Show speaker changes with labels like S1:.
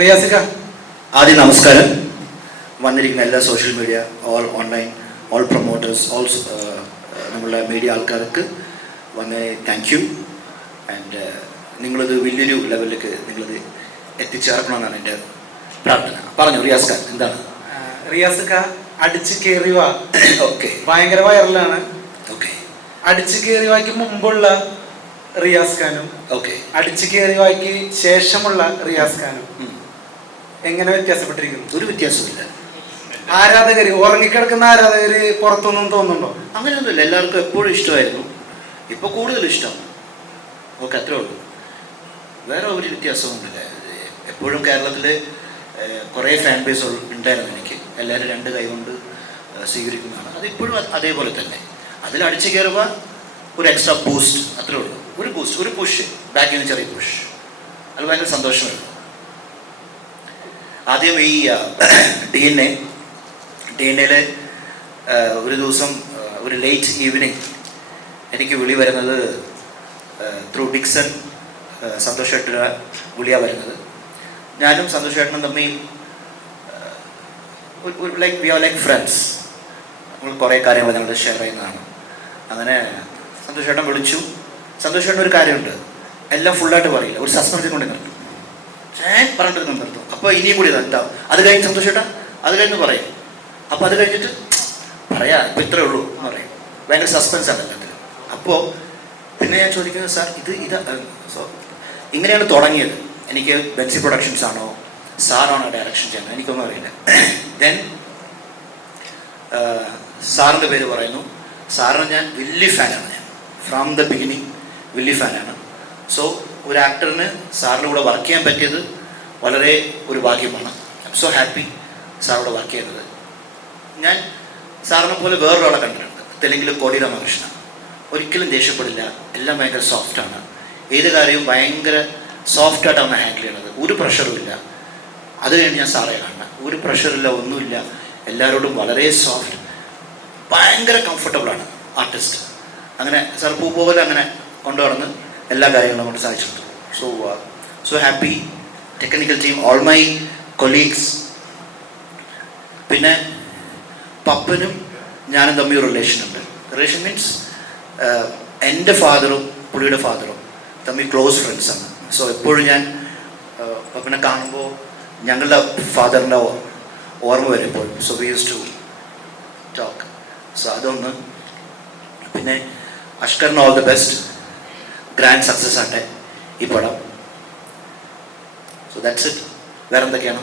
S1: റിയാസിക്ക.
S2: ആദ്യം നമസ്കാരം. വന്നിരിക്കുന്ന എല്ലാ social media all online all promoters all നമ്മളുടെ മീഡിയ ആൾക്കാർക്ക് വന്ന് താങ്ക് യു ആൻഡ് നിങ്ങളത് വലിയൊരു ലെവലിലേക്ക് നിങ്ങളത് എത്തിച്ചേർക്കണമെന്നാണ് എന്റെ പ്രാർത്ഥന. പറഞ്ഞു റിയാസ് ഖാൻ എന്താണ്?
S1: റിയാസ് ഖാൻ അടിച്ചു കയറി വാ.
S2: ഓക്കെ
S1: ഭയങ്കര വൈറലാണ്.
S2: ഓക്കെ
S1: അടിച്ചു കയറി വായ്ക്ക് മുമ്പുള്ള റിയാസ് ഖാനും
S2: ഓക്കെ
S1: അടിച്ചു കയറി വായ്ക്ക് ശേഷമുള്ള റിയാസ് ഖാനും എങ്ങനെ വ്യത്യാസപ്പെട്ടിരിക്കുന്നു?
S2: ഒരു വ്യത്യാസമില്ല
S1: ആരാധകര് ഉറങ്ങിക്കിടക്കുന്ന ആരാധകര് പുറത്തൊന്നും തോന്നുന്നുണ്ടോ?
S2: അങ്ങനെയൊന്നുമില്ല. എല്ലാവർക്കും എപ്പോഴും ഇഷ്ടമായിരുന്നു. ഇപ്പോൾ കൂടുതൽ ഇഷ്ടം. ഓക്കെ അത്രേ ഉള്ളൂ. വേറെ ഒരു വ്യത്യാസമൊന്നുമില്ല എപ്പോഴും കേരളത്തിൽ കുറേ ഫാൻ ബേസ് ഉണ്ടായിരുന്നു എനിക്ക്. എല്ലാവരും രണ്ട് കൈ കൊണ്ട് സ്വീകരിക്കുന്നതാണ്. അതിപ്പോഴും അതേപോലെ തന്നെ. അതിൽ അടിച്ചു കയറുമ്പോൾ ഒരു എക്സ്ട്രാ ബൂസ്റ്റ് അത്രേ ഉള്ളൂ. ഒരു ബൂസ്റ്റ് ഒരു പുഷ് ബാക്കിൽ നിന്ന് ചെറിയ പുഷ് അത് ഭയങ്കര സന്തോഷമായിരുന്നു. ആദ്യം ഈ D N A D N എയിൽ ഒരു ദിവസം ഒരു ലേറ്റ് ഈവനിങ് എനിക്ക് വിളി വരുന്നത് ത്രൂ ഡിക്സൺ സന്തോഷേട്ട വിളിയാണ് വരുന്നത്. ഞാനും സന്തോഷേട്ടനും തമ്മിൽ like we are like friends നമ്മൾ കുറേ കാര്യങ്ങൾ ഞങ്ങൾ ഷെയർ ചെയ്യുന്നതാണ്. അങ്ങനെ സന്തോഷേട്ടൻ വിളിച്ചു. സന്തോഷേട്ടൻ ഒരു കാര്യമുണ്ട്. എല്ലാം ഫുള്ളായിട്ട് പറയില്ല. ഒരു സസ്പെൻസിൽ കൊണ്ട് ഏ പറഞ്ഞിട്ട് നിർത്തും അപ്പോൾ ഇനിയും കൂടി ഇതാവും അത് കഴിഞ്ഞ് സന്തോഷേട്ടാ അത് കഴിഞ്ഞ് പറയും. അപ്പോൾ അത് കഴിഞ്ഞിട്ട് പറയാ ഇപ്പം ഇത്രേ ഉള്ളൂ എന്ന് പറയും. ഭയങ്കര സസ്പെൻസ് ആണ് എല്ലാത്തിലും. അപ്പോൾ പിന്നെ ഞാൻ ചോദിക്കുന്നത് സാർ ഇത് ഇത് സോ ഇങ്ങനെയാണ് തുടങ്ങിയത്? എനിക്ക് ബെൻസി പ്രൊഡക്ഷൻസ് ആണോ? സാറാണോ ഡയറക്ഷൻ ചെയ്യുന്നത്? എനിക്കൊന്നും അറിയില്ല. ദെൻ സാറിന്റെ പേര് പറയുന്നു. സാറിന് ഞാൻ വലിയ ഫാനാണ് ഞാൻ. ഫ്രം ദ ബിഗിനിങ് വലിയ ഫാനാണ് സോ ഒരു ആക്ടറിന് സാറിന്റെ കൂടെ വർക്ക് ചെയ്യാൻ പറ്റിയത് വളരെ ഒരു ഭാഗ്യമാണ്. സോ ഹാപ്പി സാറോട് വർക്ക് ചെയ്യുന്നത് ഞാൻ സാറിനെ പോലെ വേറൊരാളെ കണ്ടിട്ടുണ്ട്. തെലുങ്കിൽ കോടി രാമകൃഷ്ണ ഒരിക്കലും ദേഷ്യപ്പെടില്ല. എല്ലാം ഭയങ്കര സോഫ്റ്റാണ് ഏത് കാര്യവും ഭയങ്കര സോഫ്റ്റായിട്ടാണ് ഹാൻഡിൽ ചെയ്യുന്നത്. ഒരു പ്രഷറും ഇല്ല. അത് കഴിഞ്ഞ് ഞാൻ സാറേ കാണുന്നത്. ഒരു പ്രഷറില്ല ഒന്നുമില്ല എല്ലാവരോടും വളരെ സോഫ്റ്റ് ഭയങ്കര കംഫർട്ടബിളാണ് ആർട്ടിസ്റ്റ് അങ്ങനെ സാർ പൂ പോലെ അങ്ങനെ കൊണ്ടു നടന്ന് എല്ലാ കാര്യങ്ങളും കൊണ്ട് സാധിച്ചിട്ടുണ്ട്. So so happy technical team all my colleagues പിന്നെ പപ്പനും ഞാനും തമ്മിൽ റിലേഷൻ ഉണ്ട്. റിലേഷൻ മീൻസ് എന്റെ ഫാദറും പുള്ളിയുടെ ഫാദറും തമ്മിൽ ക്ലോസ് ഫ്രണ്ട്സാണ് സോ എപ്പോഴും ഞാൻ ആഹ്, പപ്പനെ കാണുമ്പോൾ ഞങ്ങളുടെ ഫാദറിന്റെ ഓർമ്മ വരും എപ്പോഴും. So we use to talk so അതൊന്ന്. പിന്നെ അഷ്കറിന് all the best grand success ആട്ടെ ഈ പടം. സോ ദാറ്റ്സ് ഇറ്റ് വേറെ എന്തൊക്കെയാണ്